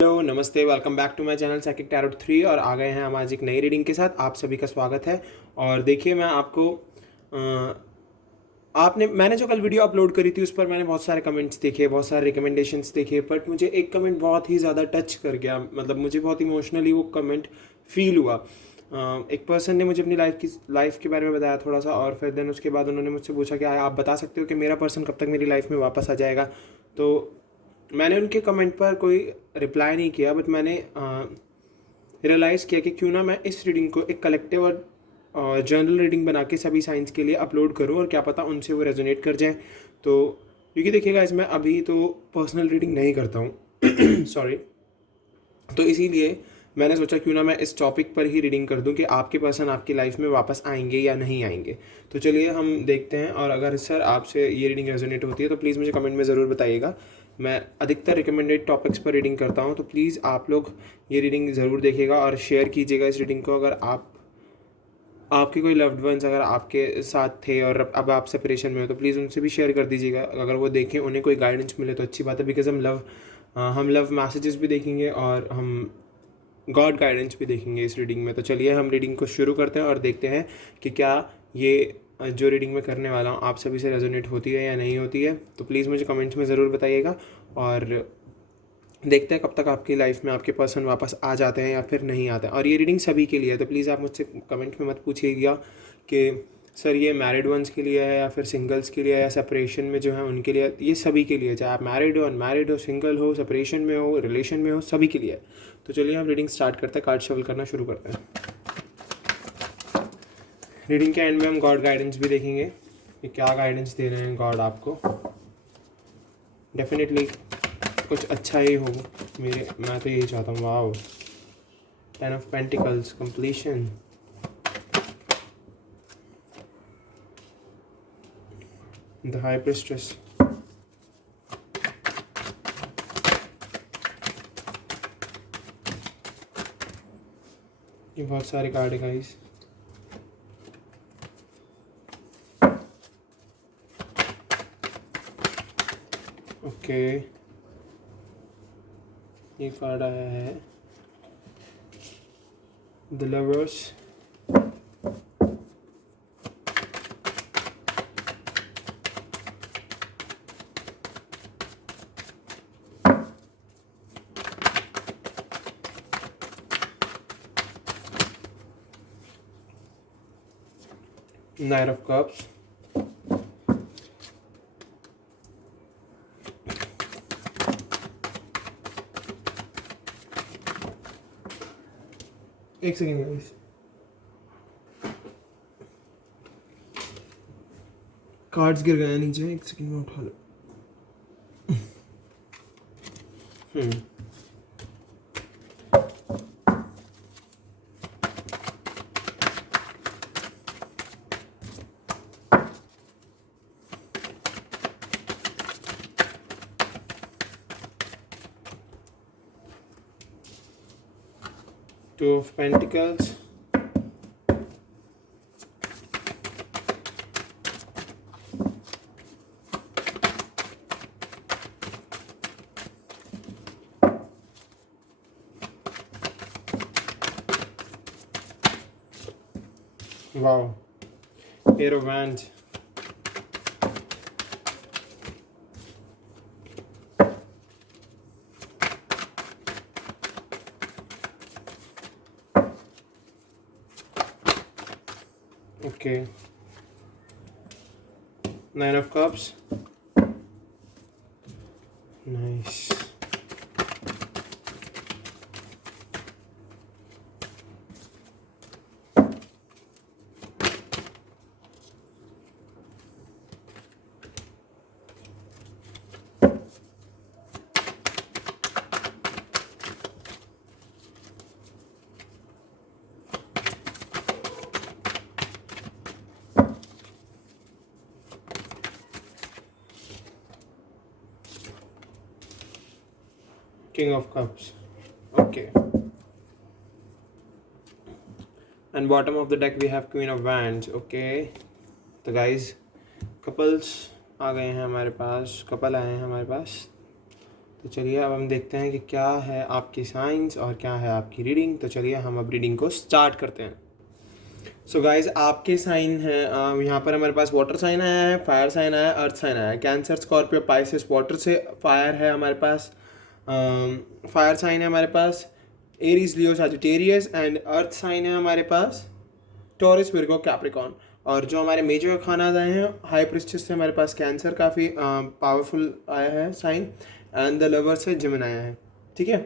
Hello नमस्ते, welcome back to my channel psychic tarot 3 और आ गए हैं हम आज एक नई रीडिंग के साथ। आप सभी का स्वागत है। और देखिए मैं आपको मैंने जो कल वीडियो अपलोड करी थी उस पर मैंने बहुत सारे कमेंट्स देखे, बहुत सारे रिकमेंडेशंस देखे, बट मुझे एक कमेंट बहुत ही ज़्यादा टच कर गया। मतलब मुझे बहुत इमोशनली वो कमेंट फील हुआ। एक पर्सन ने मुझे अपनी लाइफ के बारे में बताया थोड़ा सा, और फिर देन उसके बाद उन्होंने मुझसे पूछा कि आप बता सकते हो कि मेरा पर्सन कब तक मेरी लाइफ में वापस आ जाएगा। तो मैंने उनके कमेंट पर कोई रिप्लाई नहीं किया, बट मैंने रियलाइज़ किया कि क्यों ना मैं इस रीडिंग को एक कलेक्टिव और जनरल रीडिंग बना के सभी साइंस के लिए अपलोड करूं, और क्या पता उनसे वो रेजोनेट कर जाए। तो क्योंकि देखिएगा, इसमें अभी तो पर्सनल रीडिंग नहीं करता हूँ सॉरी। तो इसीलिए मैंने सोचा क्यों ना मैं इस टॉपिक पर ही रीडिंग कर दूं कि आपके पर्सन आपकी लाइफ में वापस आएंगे या नहीं आएंगे। तो चलिए हम देखते हैं, और अगर सर आपसे ये रीडिंग रेजोनेट होती है तो प्लीज़ मुझे कमेंट में ज़रूर बताइएगा। मैं अधिकतर रिकमेंडेड टॉपिक्स पर रीडिंग करता हूं, तो प्लीज़ आप लोग ये रीडिंग ज़रूर देखिएगा और शेयर कीजिएगा इस रीडिंग को। अगर आपके कोई लव्ड वंस अगर आपके साथ थे और अब आप सेपरेशन में हो तो प्लीज़ उनसे भी शेयर कर दीजिएगा। अगर वो देखें, उन्हें कोई गाइडेंस मिले तो अच्छी बात है, बिकॉज हम लव मैसेजेस भी देखेंगे और हम गॉड गाइडेंस भी देखेंगे इस रीडिंग में। तो चलिए हम रीडिंग को शुरू करते हैं और देखते हैं कि क्या ये जो रीडिंग मैं करने वाला हूँ आप सभी से रेजोनेट होती है या नहीं होती है। तो प्लीज़ मुझे कमेंट्स में ज़रूर बताइएगा, और देखते हैं कब तक आपकी लाइफ में आपके पर्सन वापस आ जाते हैं या फिर नहीं आते हैं। और ये रीडिंग सभी के लिए है, तो प्लीज़ आप मुझसे कमेंट में मत पूछिएगा कि सर ये मैरिड वंस के लिए है या फिर सिंगल्स के लिए है या सेपरेशन में जो है उनके लिए। ये सभी के लिए, चाहे आप मैरिड हो, अनमैरिड हो, सिंगल हो, सेपरेशन में हो, रिलेशन में हो, सभी के लिए। तो चलिए हम रीडिंग स्टार्ट करते हैं, कार्ड शफल करना शुरू करते हैं। रीडिंग के एंड में हम गॉड गाइडेंस भी देखेंगे कि क्या गाइडेंस दे रहे हैं गॉड आपको। डेफिनेटली कुछ अच्छा ही हो मैं तो यही चाहता हूँ। Wow, 10 of pentacles, completion, the high prestress. ये बहुत सारे कार्ड है गाइस। ओके, ये कार्ड आया है the lovers, night of cups, एक सेकेंड गाइस, कार्ड्स गिर गए नीचे, एक सेकेंड में उठा लो। Two of Pentacles, wow, Pair of Wands, okay, Nine of Cups, nice, King of Cups, okay, and bottom of the deck we have Queen of Wands, okay। तो guys couples आ गए हैं हमारे पास, कपल आए हैं हमारे पास। तो चलिए अब हम देखते हैं कि क्या है आपकी साइंस और क्या है आपकी रीडिंग। तो चलिए हम अब रीडिंग को स्टार्ट करते हैं। सो गाइज आपके साइन है, यहाँ पर हमारे पास वाटर साइन आया है, फायर साइन आया है, अर्थ साइन आया है। कैंसर, स्कॉर्पियो, पाइसेस वाटर से, फायर है हमारे पास, फायर साइन है हमारे पास, Aries, Leo, Sagittarius, and earth sign है हमारे पास टॉरस, विर्गो, कैप्रिकॉन। और जो हमारे मेजर खाना आए हैं, हाई प्रिस्टेस से हमारे पास कैंसर काफ़ी पावरफुल आया है साइन, एंड द लवर से जिमिन आया है। ठीक है,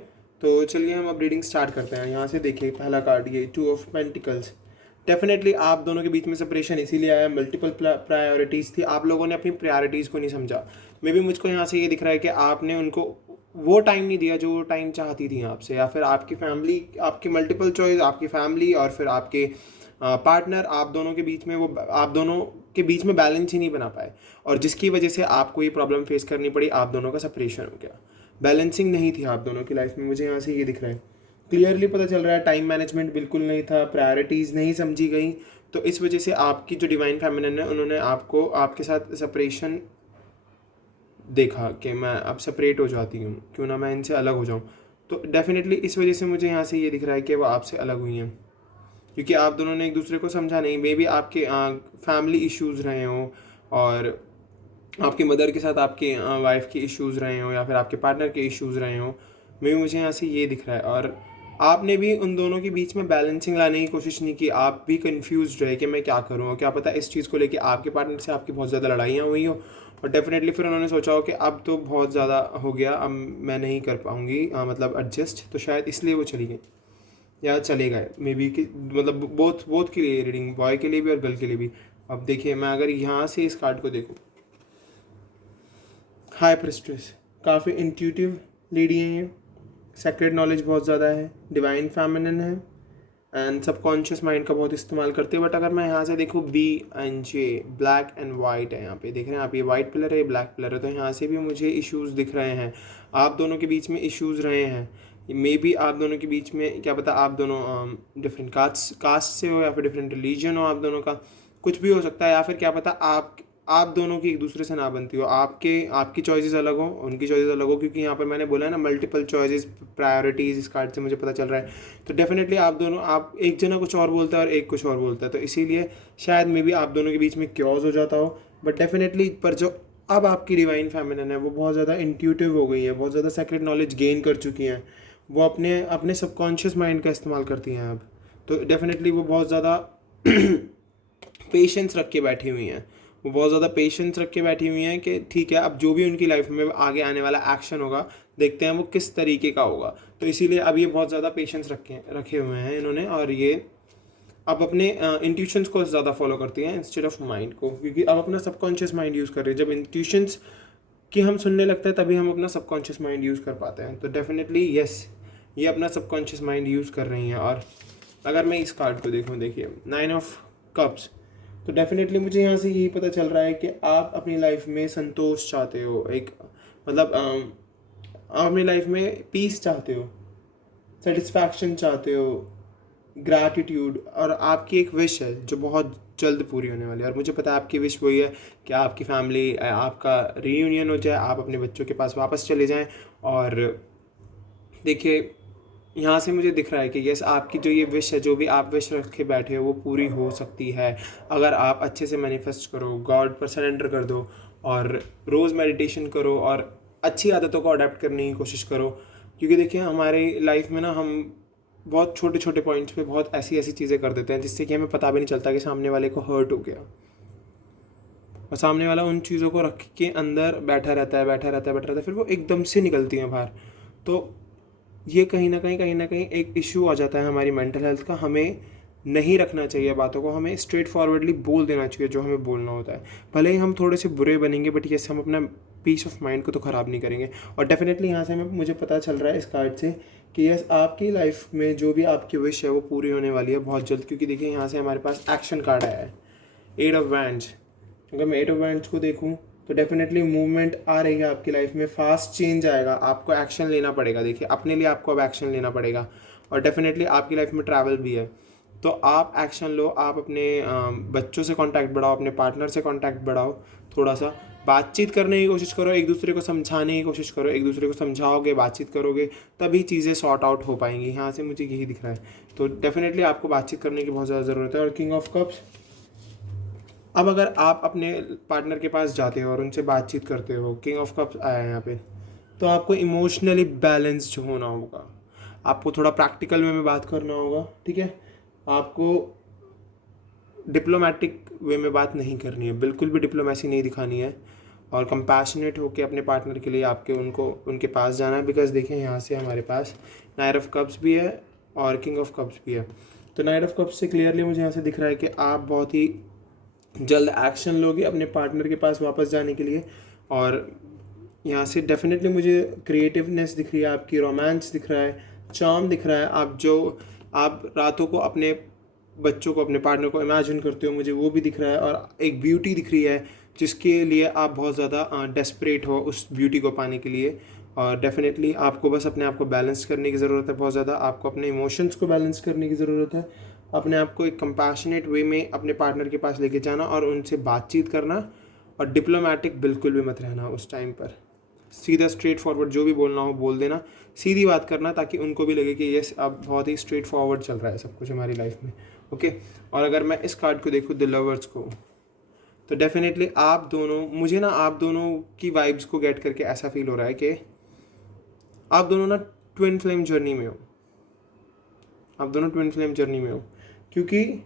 तो चलिए हम अब रीडिंग स्टार्ट करते हैं। यहाँ से देखिए पहला कार्ड, ये 2 ऑफ पेंटिकल्स। डेफिनेटली आप दोनों के बीच में सेपरेशन इसीलिए आया, मल्टीपल प्रायोरिटीज़ थी, आप लोगों ने अपनी प्रायोरिटीज़ को नहीं समझा। मे बी मुझको यहाँ से ये दिख रहा है कि आपने उनको वो टाइम नहीं दिया जो टाइम चाहती थी आपसे, या फिर आपकी फैमिली, आपकी मल्टीपल चॉइस, आपकी फैमिली और फिर आपके पार्टनर, आप दोनों के बीच में वो, आप दोनों के बीच में बैलेंस ही नहीं बना पाए, और जिसकी वजह से आपको ये प्रॉब्लम फेस करनी पड़ी, आप दोनों का सेपरेशन हो गया। बैलेंसिंग नहीं थी आप दोनों की लाइफ में, मुझे यहाँ से ये दिख रहा है, क्लियरली पता चल रहा है। टाइम मैनेजमेंट बिल्कुल नहीं था, प्रायोरिटीज़ नहीं समझी गई, तो इस वजह से आपकी जो डिवाइन फेमिनिन है उन्होंने आपको, आपके साथ सेपरेशन देखा कि मैं अब सेपरेट हो जाती हूँ, क्यों ना मैं इनसे अलग हो जाऊँ। तो डेफिनेटली इस वजह से मुझे यहाँ से ये दिख रहा है कि वो आपसे अलग हुई हैं, क्योंकि आप दोनों ने एक दूसरे को समझा नहीं। मे बी आपके फैमिली इश्यूज़ रहे हों, और आपकी मदर के साथ आपके वाइफ के इश्यूज़ रहे हों, या फिर आपके पार्टनर के इश्यूज़ रहे हों। मे बी मुझे यहाँ से ये दिख रहा है, और आपने भी उन दोनों के बीच में बैलेंसिंग लाने की कोशिश नहीं की। आप भी कन्फ्यूज़ रहे कि मैं क्या करूँ, और क्या पता इस चीज़ को लेके आपके पार्टनर से आपकी बहुत ज़्यादा लड़ाइयाँ हुई हो, और डेफिनेटली फिर उन्होंने सोचा हो कि अब तो बहुत ज़्यादा हो गया, अब मैं नहीं कर पाऊँगी मतलब एडजस्ट, तो शायद इसलिए वो चली गई या चले गए। मे बी कि मतलब बोथ बोथ के लिए रीडिंग, बॉय के लिए भी और गर्ल के लिए भी। अब देखिए मैं अगर यहाँ से इस कार्ड को देखूँ, हाई प्रिस्ट्रेस, काफ़ी इंट्यूटिव लेडी है ये, सेक्रेट नॉलेज बहुत ज़्यादा है, डिवाइन फेमिनिन है, एंड सबकॉन्शियस माइंड का बहुत इस्तेमाल करते हैं। बट अगर मैं यहाँ से देखूँ, B and J, black and white है, यहाँ पे देख रहे हैं आप, ये वाइट पिलर है, ये ब्लैक पिलर है, तो यहाँ से भी मुझे इश्यूज़ दिख रहे हैं। आप दोनों के बीच में इश्यूज़ रहे हैं, मे बी आप दोनों के बीच में, क्या पता आप दोनों डिफरेंट कास्ट से हो, या फिर डिफरेंट रिलीजन हो आप दोनों का, कुछ भी हो सकता है। या फिर क्या पता आप दोनों की एक दूसरे से ना बनती हो, आपकी चॉइसेस अलग हो, उनकी चॉइसेस अलग हो, क्योंकि यहाँ पर मैंने बोला है ना मल्टीपल चॉइसेस, प्रायोरिटीज़ इस कार्ड से मुझे पता चल रहा है। तो डेफिनेटली आप दोनों, आप एक जना कुछ और बोलता है और एक कुछ और बोलता है, तो इसीलिए शायद मे बी आप दोनों के बीच में क्योज हो जाता हो। बट डेफिनेटली पर जो अब आपकी डिवाइन फेमिनिन है वो बहुत ज़्यादा इंट्यूटिव हो गई है, बहुत ज़्यादा सेक्रेट नॉलेज गेन कर चुकी हैं, वो अपने अपने सबकॉन्शियस माइंड का इस्तेमाल करती हैं अब। तो डेफिनेटली वो बहुत ज़्यादा पेशेंस रख के बैठी हुई हैं, वो बहुत ज़्यादा पेशेंस रख के बैठी हुई हैं कि ठीक है, अब जो भी उनकी लाइफ में आगे आने वाला एक्शन होगा, देखते हैं वो किस तरीके का होगा। तो इसीलिए अब ये बहुत ज़्यादा पेशेंस रखे हुए हैं इन्होंने, और ये अब अपने इंट्यूशंस को ज़्यादा फॉलो करती हैं इंस्टेड ऑफ माइंड को, क्योंकि अब अपना सबकॉन्शियस माइंड यूज़ कर रही है। जब इंट्यूशंस कि हम सुनने लगते हैं तभी हम अपना सबकॉन्शियस माइंड यूज़ कर पाते हैं। तो डेफिनेटली यस, ये अपना सबकॉन्शियस माइंड यूज़ कर रही हैं। और अगर मैं इस कार्ड को देखूँ, देखिए 9 ऑफ कप्स, तो डेफिनेटली मुझे यहाँ से यही पता चल रहा है कि आप अपनी लाइफ में संतोष चाहते हो, एक मतलब आप अपनी लाइफ में पीस चाहते हो, सेटिस्फैक्शन चाहते हो, ग्रैटिट्यूड, और आपकी एक विश है जो बहुत जल्द पूरी होने वाली है। और मुझे पता है आपकी विश वही है कि आपकी फैमिली, आपका रीयूनियन हो जाए, आप अपने बच्चों के पास वापस चले जाएं। और देखिए यहाँ से मुझे दिख रहा है कि यस, आपकी जो ये विश है, जो भी आप विश रख के बैठे हो, वो पूरी हो सकती है अगर आप अच्छे से मैनिफेस्ट करो, गॉड पर सरेंडर कर दो, और रोज़ मेडिटेशन करो, और अच्छी आदतों को अडेप्ट करने की कोशिश करो। क्योंकि देखिए हमारी लाइफ में ना, हम बहुत छोटे छोटे पॉइंट्स पे बहुत ऐसी ऐसी चीज़ें कर देते हैं जिससे कि हमें पता भी नहीं चलता कि सामने वाले को हर्ट हो गया, और सामने वाला उन चीज़ों को रख के अंदर बैठा रहता है, फिर वो एकदम से निकलती हैं बाहर। तो ये कहीं ना कहीं एक इशू आ जाता है हमारी मेंटल हेल्थ का। हमें नहीं रखना चाहिए बातों को, हमें स्ट्रेट फॉरवर्डली बोल देना चाहिए जो हमें बोलना होता है। भले ही हम थोड़े से बुरे बनेंगे, बट यस, हम अपना पीस ऑफ माइंड को तो ख़राब नहीं करेंगे। और डेफिनेटली यहाँ से मुझे पता चल रहा है इस कार्ड से कि यस, आपकी लाइफ में जो भी आपकी विश है वो पूरी होने वाली है बहुत जल्द। क्योंकि देखिए यहाँ से हमारे पास एक्शन कार्ड आया है, 8 ऑफ वैंड्स। अगर मैं 8 ऑफ वैंड्स को देखूँ तो डेफिनेटली मूवमेंट आ रही है आपकी लाइफ में, फास्ट चेंज आएगा, आपको एक्शन लेना पड़ेगा। देखिए अपने लिए आपको अब एक्शन लेना पड़ेगा, और डेफिनेटली आपकी लाइफ में ट्रैवल भी है। तो आप एक्शन लो, आप अपने बच्चों से कांटेक्ट बढ़ाओ, अपने पार्टनर से कांटेक्ट बढ़ाओ, थोड़ा सा बातचीत करने की कोशिश करो, एक दूसरे को समझाने की कोशिश करो, एक दूसरे को समझाओगे, बातचीत करोगे, तभी चीज़ें सॉर्ट आउट हो पाएंगी। यहाँ से मुझे यही दिख रहा है। तो डेफिनेटली आपको बातचीत करने की बहुत ज़्यादा ज़रूरत है। और किंग ऑफ कप्स, अब अगर आप अपने पार्टनर के पास जाते हो और उनसे बातचीत करते हो, किंग ऑफ कप्स आया है यहाँ पे, तो आपको इमोशनली बैलेंस्ड होना होगा, आपको थोड़ा प्रैक्टिकल वे में बात करना होगा, ठीक है। आपको डिप्लोमेटिक वे में बात नहीं करनी है, बिल्कुल भी डिप्लोमेसी नहीं दिखानी है, और कंपैशनेट होकर अपने पार्टनर के लिए आपके उनके पास जाना है। बिकॉज देखें यहाँ से हमारे पास नाइट ऑफ कप्स भी है और किंग ऑफ कप्स भी है। तो नाइट ऑफ कप्स से क्लियरली मुझे यहाँ से दिख रहा है कि आप बहुत ही जल्द एक्शन लोगे अपने पार्टनर के पास वापस जाने के लिए। और यहाँ से डेफिनेटली मुझे क्रिएटिवनेस दिख रही है आपकी, रोमांस दिख रहा है, चार्म दिख रहा है। आप रातों को अपने बच्चों को, अपने पार्टनर को इमेजिन करते हो, मुझे वो भी दिख रहा है। और एक ब्यूटी दिख रही है जिसके लिए आप बहुत ज़्यादा डेस्परेट हो उस ब्यूटी को पाने के लिए। और डेफिनेटली आपको बस अपने आप को बैलेंस करने की ज़रूरत है, बहुत ज़्यादा आपको अपने इमोशंस को बैलेंस करने की ज़रूरत है, अपने आप को एक कंपैशनेट वे में अपने पार्टनर के पास लेके जाना और उनसे बातचीत करना। और डिप्लोमेटिक बिल्कुल भी मत रहना उस टाइम पर, सीधा स्ट्रेट फॉरवर्ड जो भी बोलना हो बोल देना, सीधी बात करना, ताकि उनको भी लगे कि यस अब बहुत ही स्ट्रेट फॉरवर्ड चल रहा है सब कुछ हमारी लाइफ में, ओके। और अगर मैं इस कार्ड को देखूँ, द लवर्स को, तो डेफिनेटली आप दोनों, मुझे ना आप दोनों की वाइब्स को गेट करके ऐसा फील हो रहा है कि आप दोनों ना ट्विन फ्लेम जर्नी में हो, आप दोनों ट्विन फ्लेम जर्नी में हो। क्योंकि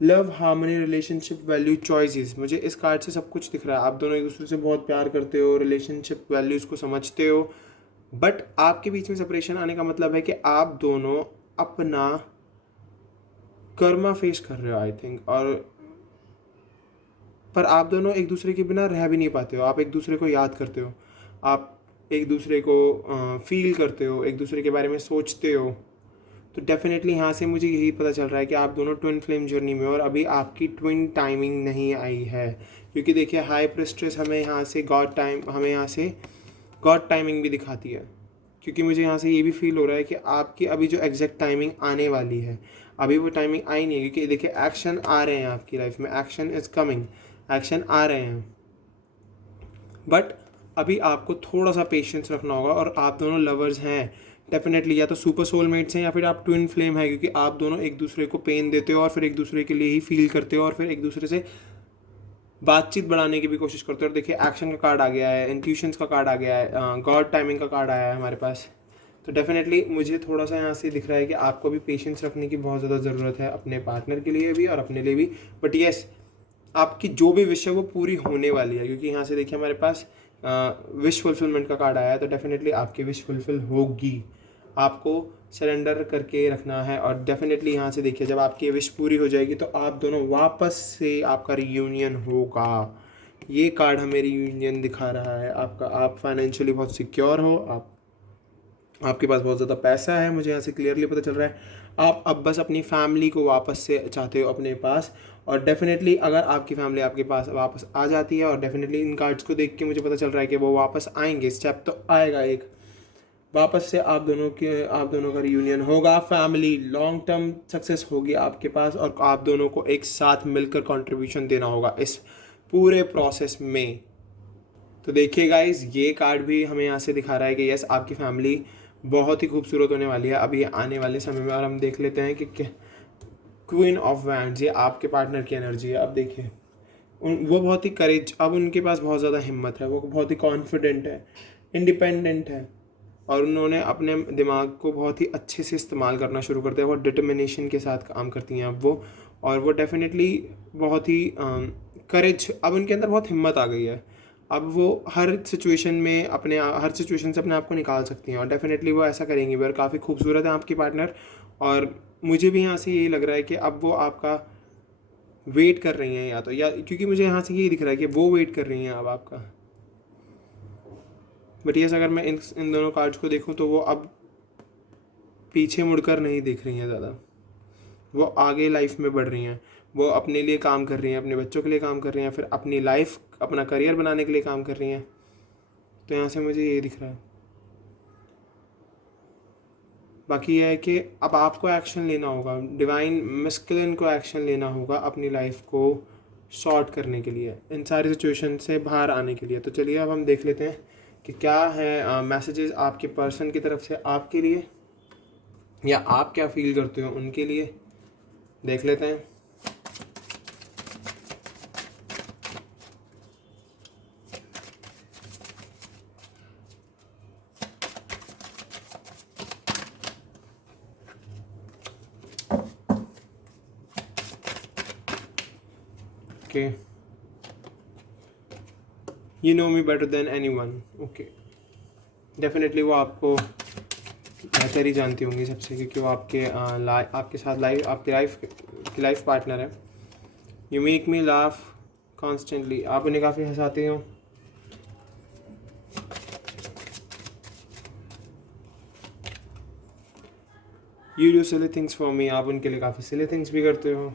love, harmony, relationship, value, choices, मुझे इस कार्ड से सब कुछ दिख रहा है। आप दोनों एक दूसरे से बहुत प्यार करते हो, रिलेशनशिप वैल्यूज़ को समझते हो, बट आपके बीच में सेपरेशन आने का मतलब है कि आप दोनों अपना कर्मा फेस कर रहे हो, आई थिंक। और पर आप दोनों एक दूसरे के बिना रह भी नहीं पाते हो, आप एक दूसरे को याद करते हो, आप एक दूसरे को फील करते हो, एक दूसरे के बारे में सोचते हो। तो डेफिनेटली यहाँ से मुझे यही पता चल रहा है कि आप दोनों ट्विन फ्लेम जर्नी में हो, और अभी आपकी ट्विन टाइमिंग नहीं आई है। क्योंकि देखिए हाई प्रेस्ट्रेस हमें यहाँ से गॉड टाइमिंग भी दिखाती है। क्योंकि मुझे यहाँ से ये भी फील हो रहा है कि आपकी अभी जो एग्जैक्ट टाइमिंग आने वाली है, अभी वो टाइमिंग आई नहीं है। क्योंकि देखिए एक्शन आ रहे हैं आपकी लाइफ में, एक्शन इज़ कमिंग, एक्शन आ रहे हैं, बट अभी आपको थोड़ा सा पेशेंस रखना होगा। और आप दोनों लवर्स हैं डेफिनेटली, या तो सुपर सोलमेट्स हैं या फिर आप ट्विन फ्लेम है, क्योंकि आप दोनों एक दूसरे को पेन देते हो और फिर एक दूसरे के लिए ही फील करते हो और फिर एक दूसरे से बातचीत बढ़ाने की भी कोशिश करते हो। और देखिए एक्शन का कार्ड आ गया है, इंट्यूशंस का कार्ड आ गया है, गॉड टाइमिंग का कार्ड आया है हमारे पास। तो डेफिनेटली मुझे थोड़ा सा यहाँ से दिख रहा है कि आपको भी पेशेंस रखने की बहुत ज़्यादा ज़रूरत है, अपने पार्टनर के लिए भी और अपने लिए भी। बट येस, आपकी जो भी विश है वो पूरी होने वाली है। क्योंकि यहाँ से देखिए हमारे पास विश फुलफिलमेंट का कार्ड आया है, तो डेफिनेटली आपकी विश फुलफिल होगी। आपको सरेंडर करके रखना है। और डेफिनेटली यहाँ से देखिए जब आपकी विश पूरी हो जाएगी तो आप दोनों वापस से आपका रियूनियन होगा। ये कार्ड हमें रियूनियन दिखा रहा है आपका। आप फाइनेंशियली बहुत सिक्योर हो, आपके पास बहुत ज़्यादा पैसा है, मुझे यहाँ से क्लियरली पता चल रहा है। आप अब बस अपनी फैमिली को वापस से चाहते हो अपने पास। और डेफिनेटली अगर आपकी फैमिली आपके पास वापस आ जाती है, और डेफिनेटली इन कार्ड्स को देख के मुझे पता चल रहा है कि वो वापस आएंगे, स्टेप तो आएगा एक, वापस से आप दोनों का रियूनियन होगा, फैमिली लॉन्ग टर्म सक्सेस होगी आपके पास, और आप दोनों को एक साथ मिलकर कंट्रीब्यूशन देना होगा इस पूरे प्रोसेस में। तो देखिए गाइस, ये कार्ड भी हमें यहाँ से दिखा रहा है कि यस, आपकी फैमिली बहुत ही खूबसूरत होने वाली है अभी आने वाले समय में। और हम देख लेते हैं कि क्वीन ऑफ वैंड्स, ये आपके पार्टनर की एनर्जी है। अब देखिए वो बहुत ही करेज, अब उनके पास बहुत ज़्यादा हिम्मत है, वो बहुत ही कॉन्फिडेंट है, इंडिपेंडेंट है, और उन्होंने अपने दिमाग को बहुत ही अच्छे से इस्तेमाल करना शुरू करते हैं। बहुत डिटर्मिनेशन के साथ काम करती हैं अब वो, और वो डेफिनेटली बहुत ही करेज, अब उनके अंदर बहुत हिम्मत आ गई है। अब वो हर सिचुएशन से अपने आप को निकाल सकती हैं, और डेफिनेटली वो ऐसा करेंगी भी। और काफ़ी खूबसूरत है आपकी पार्टनर, और मुझे भी यहाँ से यही लग रहा है कि अब वो आपका वेट कर रही हैं, या क्योंकि मुझे यहाँ से यही दिख रहा है कि वो वेट कर रही हैं अब आपका। बट यस, अगर मैं इन दोनों कार्ड्स को देखूं तो वो अब पीछे मुड़कर नहीं देख रही हैं ज़्यादा, वो आगे लाइफ में बढ़ रही हैं, वो अपने लिए काम कर रही हैं, अपने बच्चों के लिए काम कर रही हैं, फिर अपनी लाइफ, अपना करियर बनाने के लिए काम कर रही हैं। तो यहाँ से मुझे ये दिख रहा है। बाकी यह है कि अब आपको एक्शन लेना होगा, डिवाइन मस्कुलिन को एक्शन लेना होगा अपनी लाइफ को सॉर्ट करने के लिए, इन सारी सिचुएशन से बाहर आने के लिए। तो चलिए अब हम देख लेते हैं कि क्या है मैसेजेस आपके पर्सन की तरफ से आपके लिए, या आप क्या फील करते हो उनके लिए। देख लेते हैं। Okay, you know me better than anyone. Okay, definitely वो आपको बेहतर ही जानती होंगी सबसे, क्योंकि वो आपके साथ आपकी लाइफ पार्टनर है। You make me laugh constantly, आप उन्हें काफ़ी हंसाते हो। You do silly things for me, आप उनके लिए काफ़ी सिली थिंग्स भी करते हो।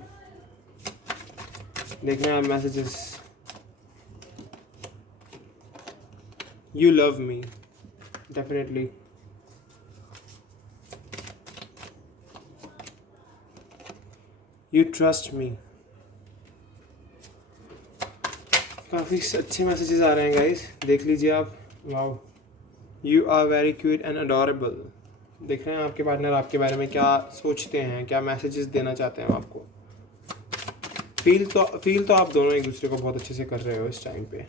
देखना है आप messages. You love me, definitely. You trust me, काफ़ी अच्छे मैसेजेस आ रहे हैं गाइस, देख लीजिए आप। Wow, you are very cute and adorable. देख रहे हैं आपके पार्टनर आपके बारे में क्या सोचते हैं, क्या मैसेजेस देना चाहते हैं आपको। फील तो आप दोनों एक दूसरे को बहुत अच्छे से कर रहे हो इस टाइम पे।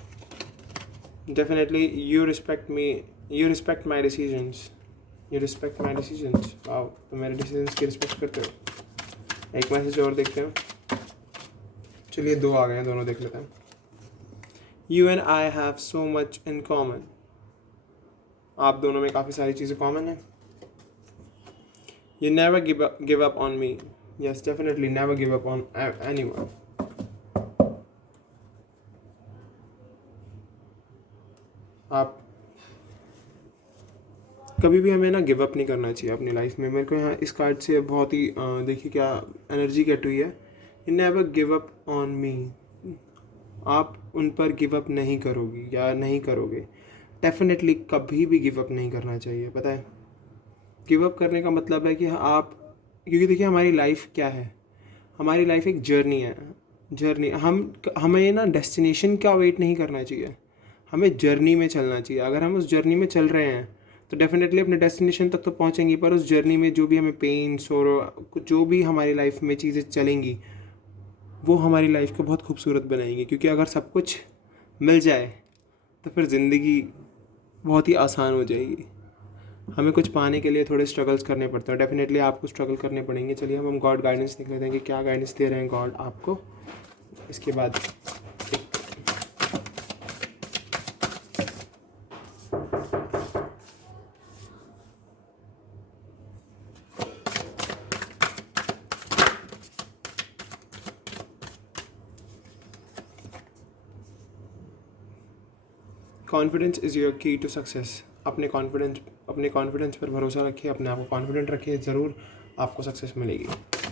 Definitely you respect me, you respect my decisions, you respect my decisions. Wow, तो मेरे डिसीजंस की रिस्पेक्ट करते हो। एक मैसेज और देखते हैं। चलिए 2 आ गए हैं, दोनों देख लेते हैं। You and I have so much in common, आप दोनों में काफ़ी सारी चीज़ें कॉमन हैं। You never give up on me, yes definitely never give up on anyone. आप कभी भी हमें ना गिव अप नहीं करना चाहिए अपनी लाइफ में। मेरे को यहाँ इस कार्ड से बहुत ही देखिए क्या एनर्जी गेट हुई है। You never give up on me, आप उन पर गिव अप नहीं करोगी या नहीं करोगे। डेफिनेटली कभी भी गिव अप नहीं करना चाहिए। पता है, गिव अप करने का मतलब है कि आप, क्योंकि देखिए हमारी लाइफ क्या है, हमारी लाइफ एक जर्नी है। हमें ना डेस्टिनेशन का वेट नहीं करना चाहिए, हमें जर्नी में चलना चाहिए। अगर हम उस जर्नी में चल रहे हैं तो डेफिनेटली अपने डेस्टिनेशन तक तो पहुंचेंगे, पर उस जर्नी में जो भी हमें पेन सॉरो, जो भी हमारी लाइफ में चीज़ें चलेंगी वो हमारी लाइफ को बहुत खूबसूरत बनाएंगी। क्योंकि अगर सब कुछ मिल जाए तो फिर ज़िंदगी बहुत ही आसान हो जाएगी। हमें कुछ पाने के लिए थोड़े स्ट्रगल्स करने पड़ते हैं, डेफिनेटली आपको स्ट्रगल करने पड़ेंगे। चलिए हम गॉड गाइडेंस देख लेते हैं कि क्या गाइडेंस दे रहे हैं गॉड आपको। इसके बाद confidence is your key to success. अपने कॉन्फिडेंस पर भरोसा रखिए, अपने आप को कॉन्फिडेंट रखिए, ज़रूर आपको सक्सेस मिलेगी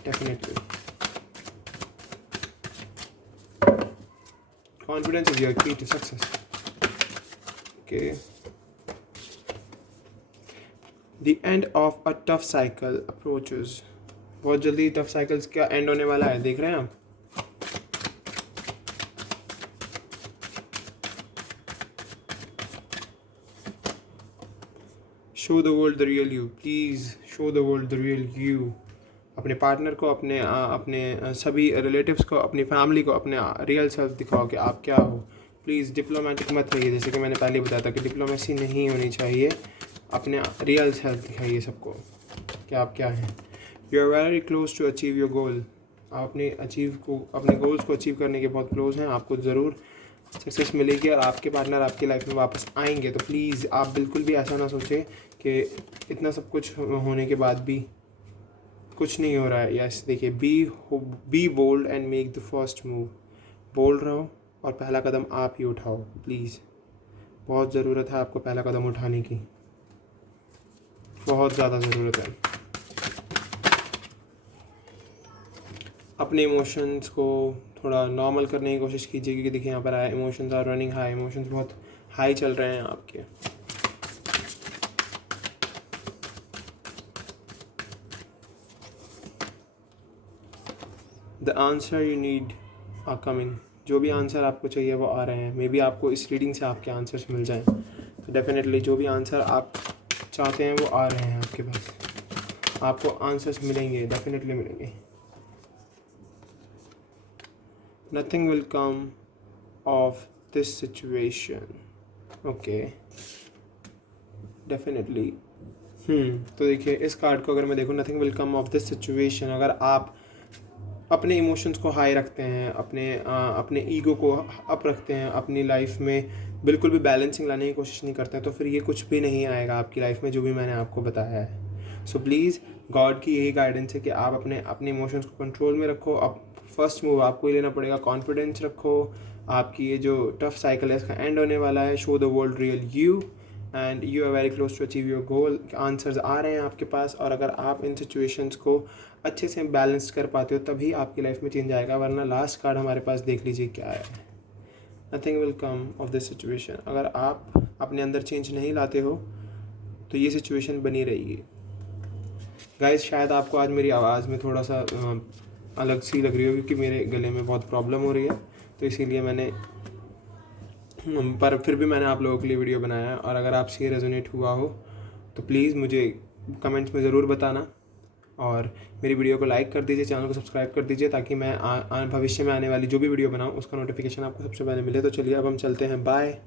definitely. Confidence is your key to success. Okay, the end of a tough cycle approaches, बहुत जल्दी टफ साइकिल्स का एंड होने वाला है, देख रहे हैं आप। Show the world the real you, please show the world the real you. अपने पार्टनर को, अपने सभी रिलेटिव्स को, अपनी फैमिली को अपने रियल सेल्फ दिखाओ कि आप क्या हो। प्लीज़ डिप्लोमेटिक मत रहिए, जैसे कि मैंने पहले बताया था कि डिप्लोमेसी नहीं होनी चाहिए। अपने रियल सेल्फ दिखाइए सबको कि आप क्या हैं। You are very close to achieve your goal, आप अपने गोल्स को अचीव करने के बहुत क्लोज हैं। आपको ज़रूर सक्सेस मिलेगी और आपके पार्टनर आपकी लाइफ में वापस आएंगे। तो प्लीज़ आप बिल्कुल भी ऐसा ना सोचें कि इतना सब कुछ होने के बाद भी कुछ नहीं हो रहा है। यस, देखिए, be bold and make the first move. Bold रहो और पहला कदम आप ही उठाओ प्लीज़। बहुत ज़रूरत है आपको पहला कदम उठाने की, बहुत ज़्यादा ज़रूरत है। अपने इमोशंस को थोड़ा नॉर्मल करने की कोशिश कीजिए, क्योंकि देखिए यहाँ पर आया emotions are running high, emotions बहुत हाई चल रहे हैं आपके। The answer you need are coming. जो भी आंसर आपको चाहिए वो आ रहे हैं। मे बी आपको इस रीडिंग से आपके आंसर्स मिल जाएं। तो डेफिनेटली जो भी आंसर आप चाहते हैं वो आ रहे हैं आपके पास। आपको आंसर्स मिलेंगे, डेफिनेटली मिलेंगे। Nothing will come of this situation. Okay, definitely. तो देखिए इस कार्ड को अगर मैं देखूँ, nothing will come of this situation, अगर आप अपने इमोशंस को हाई रखते हैं, अपने ईगो को अप रखते हैं, अपनी लाइफ में बिल्कुल भी बैलेंसिंग लाने की कोशिश नहीं करते हैं, तो फिर ये कुछ भी नहीं आएगा आपकी लाइफ में, जो भी मैंने आपको बताया है। सो प्लीज़, गॉड की यही गाइडेंस है कि आप अपने इमोशंस को कंट्रोल में रखो। अब फर्स्ट मूव आपको ही लेना पड़ेगा, कॉन्फिडेंस रखो। आपकी ये जो टफ साइकिल है इसका एंड होने वाला है। Show the world real you and you are very close to achieve your goal. Answers आ रहे हैं आपके पास, और अगर आप इन सिचुएशंस को अच्छे से बैलेंस कर पाते हो तभी आपकी लाइफ में चेंज आएगा। वरना लास्ट कार्ड हमारे पास देख लीजिए क्या है, nothing will come of this situation. अगर आप अपने अंदर चेंज नहीं लाते हो तो ये सिचुएशन बनी रहेगी। गाइस, शायद आपको आज मेरी आवाज़ में थोड़ा सा अलग सी लग रही हो, क्योंकि मेरे गले में बहुत प्रॉब्लम हो रही है, तो इसीलिए मैंने पर फिर भी मैंने आप लोगों के लिए वीडियो बनाया है। और अगर आपसे ये रेजोनेट हुआ हो तो प्लीज़ मुझे कमेंट्स में ज़रूर बताना, और मेरी वीडियो को लाइक कर दीजिए, चैनल को सब्सक्राइब कर दीजिए, ताकि मैं भविष्य में आने वाली जो भी वीडियो बनाऊँ उसका नोटिफिकेशन आपको सबसे पहले मिले। तो चलिए अब हम चलते हैं, बाय।